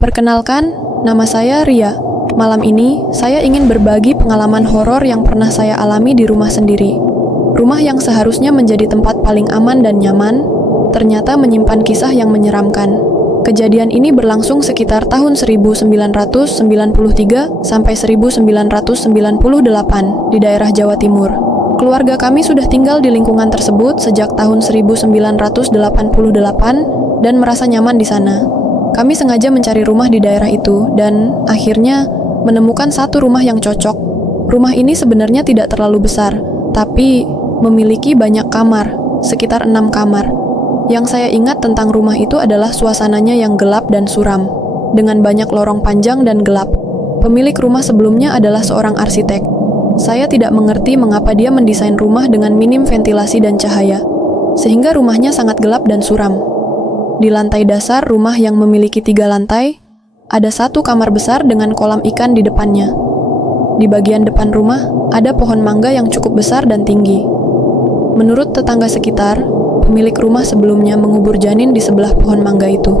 Perkenalkan, nama saya Ria. Malam ini, saya ingin berbagi pengalaman horor yang pernah saya alami di rumah sendiri. Rumah yang seharusnya menjadi tempat paling aman dan nyaman, ternyata menyimpan kisah yang menyeramkan. Kejadian ini berlangsung sekitar tahun 1993 sampai 1998 di daerah Jawa Timur. Keluarga kami sudah tinggal di lingkungan tersebut sejak tahun 1988 dan merasa nyaman di sana. Kami sengaja mencari rumah di daerah itu dan akhirnya menemukan satu rumah yang cocok. Rumah ini sebenarnya tidak terlalu besar, tapi memiliki banyak kamar, sekitar 6 kamar. Yang saya ingat tentang rumah itu adalah suasananya yang gelap dan suram, dengan banyak lorong panjang dan gelap. Pemilik rumah sebelumnya adalah seorang arsitek. Saya tidak mengerti mengapa dia mendesain rumah dengan minim ventilasi dan cahaya, sehingga rumahnya sangat gelap dan suram. Di lantai dasar rumah yang memiliki 3 lantai, ada satu kamar besar dengan kolam ikan di depannya. Di bagian depan rumah, ada pohon mangga yang cukup besar dan tinggi. Menurut tetangga sekitar, pemilik rumah sebelumnya mengubur janin di sebelah pohon mangga itu.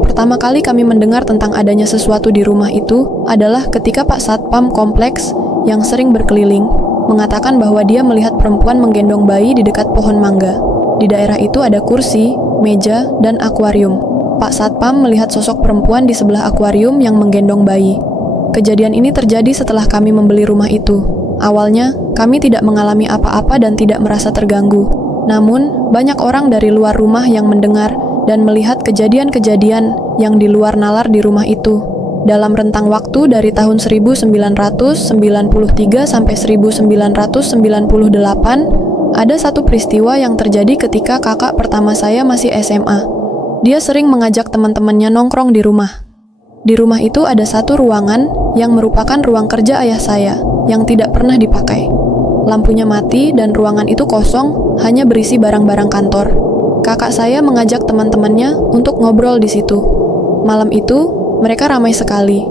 Pertama kali kami mendengar tentang adanya sesuatu di rumah itu adalah ketika Pak Satpam kompleks yang sering berkeliling mengatakan bahwa dia melihat perempuan menggendong bayi di dekat pohon mangga. Di daerah itu ada kursi, meja, dan akuarium. Pak Satpam melihat sosok perempuan di sebelah akuarium yang menggendong bayi. Kejadian ini terjadi setelah kami membeli rumah itu. Awalnya, kami tidak mengalami apa-apa dan tidak merasa terganggu. Namun, banyak orang dari luar rumah yang mendengar dan melihat kejadian-kejadian yang di luar nalar di rumah itu. Dalam rentang waktu dari tahun 1993 sampai 1998, ada satu peristiwa yang terjadi ketika kakak pertama saya masih SMA. Dia sering mengajak teman-temannya nongkrong di rumah. Di rumah itu ada satu ruangan yang merupakan ruang kerja ayah saya, yang tidak pernah dipakai. Lampunya mati dan ruangan itu kosong, hanya berisi barang-barang kantor. Kakak saya mengajak teman-temannya untuk ngobrol di situ. Malam itu, mereka ramai sekali.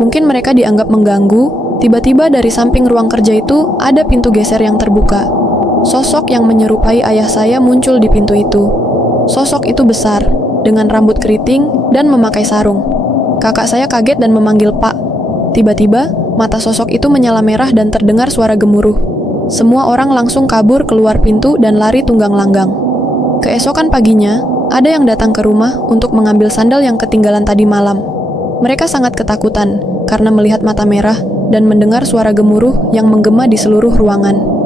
Mungkin mereka dianggap mengganggu, tiba-tiba dari samping ruang kerja itu ada pintu geser yang terbuka. Sosok yang menyerupai ayah saya muncul di pintu itu. Sosok itu besar, dengan rambut keriting dan memakai sarung. Kakak saya kaget dan memanggil Pak. Tiba-tiba, mata sosok itu menyala merah dan terdengar suara gemuruh. Semua orang langsung kabur keluar pintu dan lari tunggang langgang. Keesokan paginya, ada yang datang ke rumah untuk mengambil sandal yang ketinggalan tadi malam. Mereka sangat ketakutan karena melihat mata merah dan mendengar suara gemuruh yang menggema di seluruh ruangan.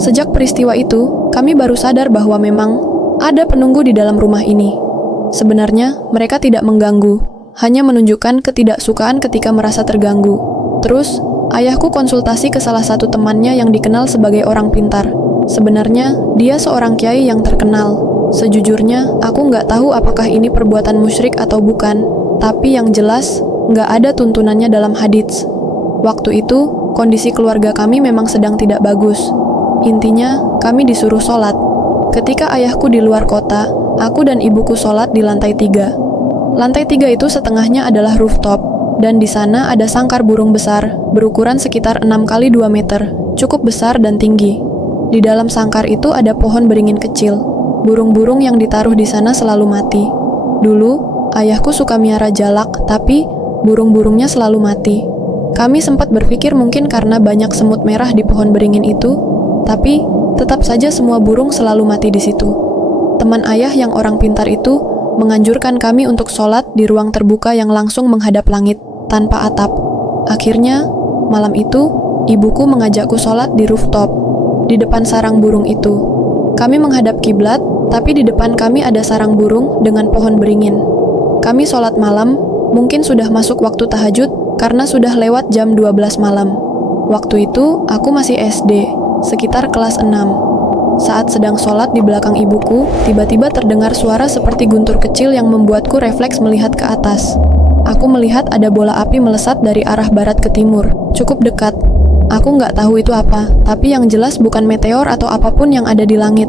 Sejak peristiwa itu, kami baru sadar bahwa memang ada penunggu di dalam rumah ini. Sebenarnya, mereka tidak mengganggu, hanya menunjukkan ketidaksukaan ketika merasa terganggu. Terus, ayahku konsultasi ke salah satu temannya yang dikenal sebagai orang pintar. Sebenarnya, dia seorang kiai yang terkenal. Sejujurnya, aku nggak tahu apakah ini perbuatan musyrik atau bukan, tapi yang jelas, nggak ada tuntunannya dalam hadits. Waktu itu, kondisi keluarga kami memang sedang tidak bagus. Intinya, kami disuruh sholat. Ketika ayahku di luar kota, aku dan ibuku sholat di lantai 3. Lantai 3 itu setengahnya adalah rooftop, dan di sana ada sangkar burung besar, berukuran sekitar 6 kali 2 meter, cukup besar dan tinggi. Di dalam sangkar itu ada pohon beringin kecil. Burung-burung yang ditaruh di sana selalu mati. Dulu, ayahku suka miara jalak, tapi burung-burungnya selalu mati. Kami sempat berpikir mungkin karena banyak semut merah di pohon beringin itu, tapi tetap saja semua burung selalu mati di situ. Teman ayah yang orang pintar itu menganjurkan kami untuk sholat di ruang terbuka yang langsung menghadap langit, tanpa atap. Akhirnya, malam itu, ibuku mengajakku sholat di rooftop, di depan sarang burung itu. Kami menghadap kiblat, tapi di depan kami ada sarang burung dengan pohon beringin. Kami sholat malam, mungkin sudah masuk waktu tahajud karena sudah lewat jam 12 malam. Waktu itu, aku masih SD, sekitar kelas 6. Saat sedang sholat di belakang ibuku, tiba-tiba terdengar suara seperti guntur kecil yang membuatku refleks melihat ke atas. Aku melihat ada bola api melesat dari arah barat ke timur, cukup dekat. Aku nggak tahu itu apa, tapi yang jelas bukan meteor atau apapun yang ada di langit.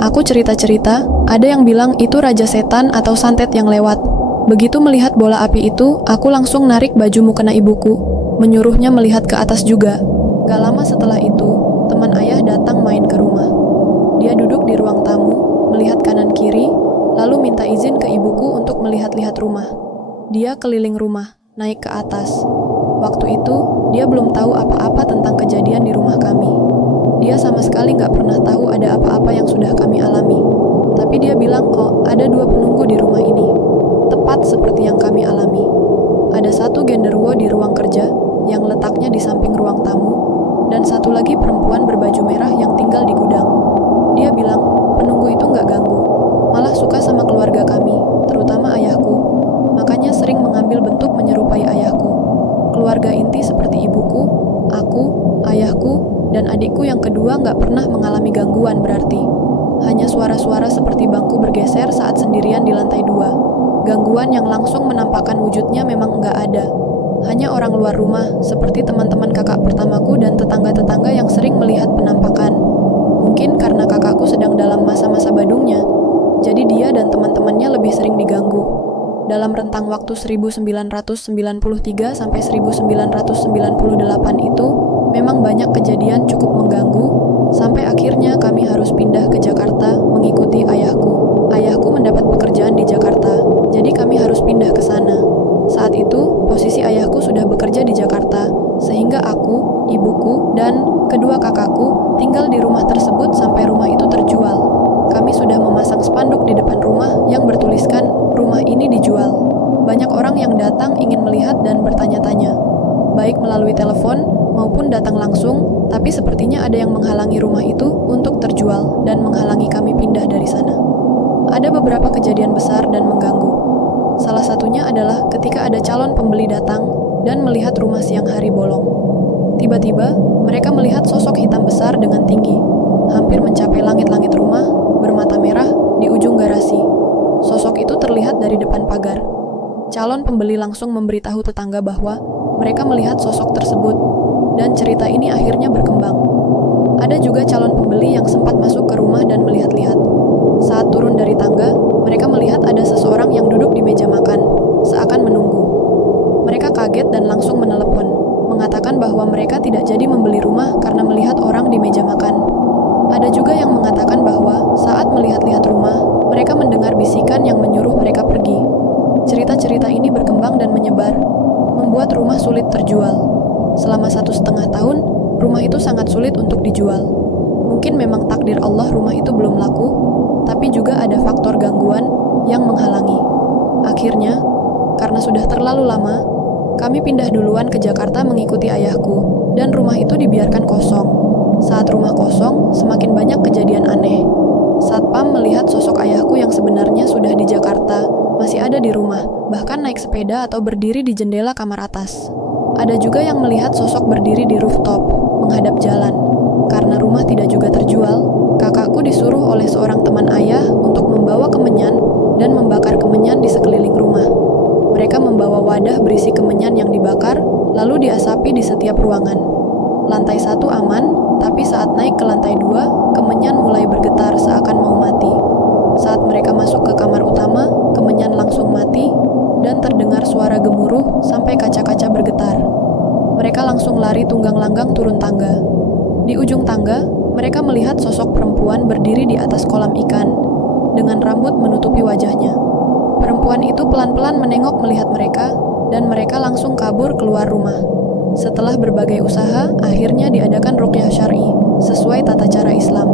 Aku cerita-cerita, ada yang bilang itu raja setan atau santet yang lewat. Begitu melihat bola api itu, aku langsung narik baju mukena ibuku, menyuruhnya melihat ke atas juga. Gak lama setelah itu, teman ayah datang main ke rumah. Dia duduk di ruang tamu, melihat kanan kiri, lalu minta izin ke ibuku untuk melihat-lihat rumah. Dia Dia keliling rumah, naik ke atas. Waktu itu, dia belum tahu apa-apa tentang kejadian di rumah kami. Dia sama sekali nggak pernah tahu ada apa-apa yang sudah kami alami. Tapi dia bilang kok ada 2 penunggu di rumah ini. Tepat seperti yang kami alami. Ada satu genderuwo di ruang kerja yang letaknya di samping ruang tamu, dan satu lagi perempuan berbaju merah yang tinggal di gudang. Dia bilang, penunggu itu nggak ganggu, malah suka sama keluarga kami, terutama ayahku. Makanya sering mengambil bentuk menyerupai ayahku. Keluarga inti seperti ibuku, aku, ayahku, dan adikku yang kedua nggak pernah mengalami gangguan berarti. Hanya suara-suara seperti bangku bergeser saat sendirian di lantai 2. Gangguan yang langsung menampakkan wujudnya memang nggak ada. Hanya orang luar rumah, seperti teman-teman kakak pertamaku dan tetangga-tetangga yang sering melihat penampakan. Mungkin karena kakakku sedang dalam masa-masa badungnya, jadi dia dan teman-temannya lebih sering diganggu. Dalam rentang waktu 1993 sampai 1998 itu, memang banyak kejadian cukup mengganggu, sampai akhirnya kami harus pindah ke Jakarta mengikuti ayahku. Ayahku mendapat pekerjaan di Jakarta, jadi kami harus pindah ke sana. Saat itu, posisi ayahku sudah bekerja di Jakarta, sehingga aku, ibuku, dan kedua kakakku tinggal di rumah tersebut sampai rumah itu terjual. Kami sudah memasang spanduk di depan rumah yang bertuliskan, rumah ini dijual. Banyak orang yang datang ingin melihat dan bertanya-tanya, baik melalui telepon maupun datang langsung, tapi sepertinya ada yang menghalangi rumah itu untuk terjual dan menghalangi kami pindah dari sana. Ada beberapa kejadian besar dan mengganggu. Salah satunya adalah ketika ada calon pembeli datang dan melihat rumah siang hari bolong. Tiba-tiba, mereka melihat sosok hitam besar dengan tinggi, hampir mencapai langit-langit rumah, bermata merah di ujung garasi. Sosok itu terlihat dari depan pagar. Calon pembeli langsung memberitahu tetangga bahwa mereka melihat sosok tersebut, dan cerita ini akhirnya berkembang. Ada juga calon pembeli yang sempat masuk ke rumah dan melihat-lihat. Saat turun dari tangga, mereka melihat ada seseorang yang duduk di meja makan, seakan menunggu. Mereka kaget dan langsung menelepon, mengatakan bahwa mereka tidak jadi membeli rumah karena melihat orang di meja makan. Ada juga yang mengatakan bahwa saat melihat-lihat rumah, mereka mendengar bisikan yang menyuruh mereka pergi. Cerita-cerita ini berkembang dan menyebar, membuat rumah sulit terjual. Selama 1,5 tahun, rumah itu sangat sulit untuk dijual. Mungkin memang takdir Allah rumah itu belum laku, tapi juga ada faktor gangguan yang menghalangi. Akhirnya, karena sudah terlalu lama, kami pindah duluan ke Jakarta mengikuti ayahku, dan rumah itu dibiarkan kosong. Saat rumah kosong, semakin banyak kejadian aneh. Satpam melihat sosok ayahku yang sebenarnya sudah di Jakarta, masih ada di rumah, bahkan naik sepeda atau berdiri di jendela kamar atas. Ada juga yang melihat sosok berdiri di rooftop, menghadap jalan. Karena rumah tidak juga terjual, kakakku disuruh oleh seorang teman ayah untuk membawa kemenyan dan membakar kemenyan di sekeliling rumah. Mereka membawa wadah berisi kemenyan yang dibakar, lalu diasapi di setiap ruangan. Lantai 1 aman, tapi saat naik ke lantai 2, kemenyan mulai bergetar seakan mau mati. Saat mereka masuk ke kamar utama, kemenyan langsung mati, dan terdengar suara gemuruh sampai kaca-kaca bergetar. Mereka langsung lari tunggang-langgang turun tangga. Di ujung tangga, mereka melihat sosok perempuan berdiri di atas kolam ikan, dengan rambut menutupi wajahnya. Perempuan itu pelan-pelan menengok melihat mereka, dan mereka langsung kabur keluar rumah. Setelah berbagai usaha, akhirnya diadakan ruqyah syar'i, sesuai tata cara Islam.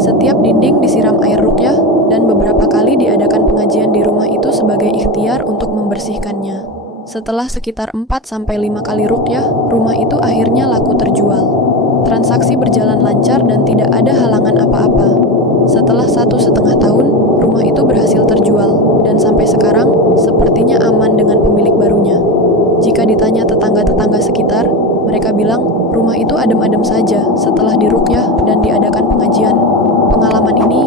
Setiap dinding disiram air ruqyah, dan beberapa kali diadakan pengajian di rumah itu sebagai ikhtiar untuk membersihkannya. Setelah sekitar 4-5 kali ruqyah, rumah itu akhirnya laku terjual. Transaksi berjalan lancar dan tidak ada halangan apa-apa. Setelah 1,5 tahun, rumah itu berhasil terjual, dan sampai sekarang, sepertinya aman dengan pemilik barunya. Jika ditanya tetangga-tetangga sekitar, mereka bilang rumah itu adem-adem saja setelah diruqyah dan diadakan pengajian. Pengalaman ini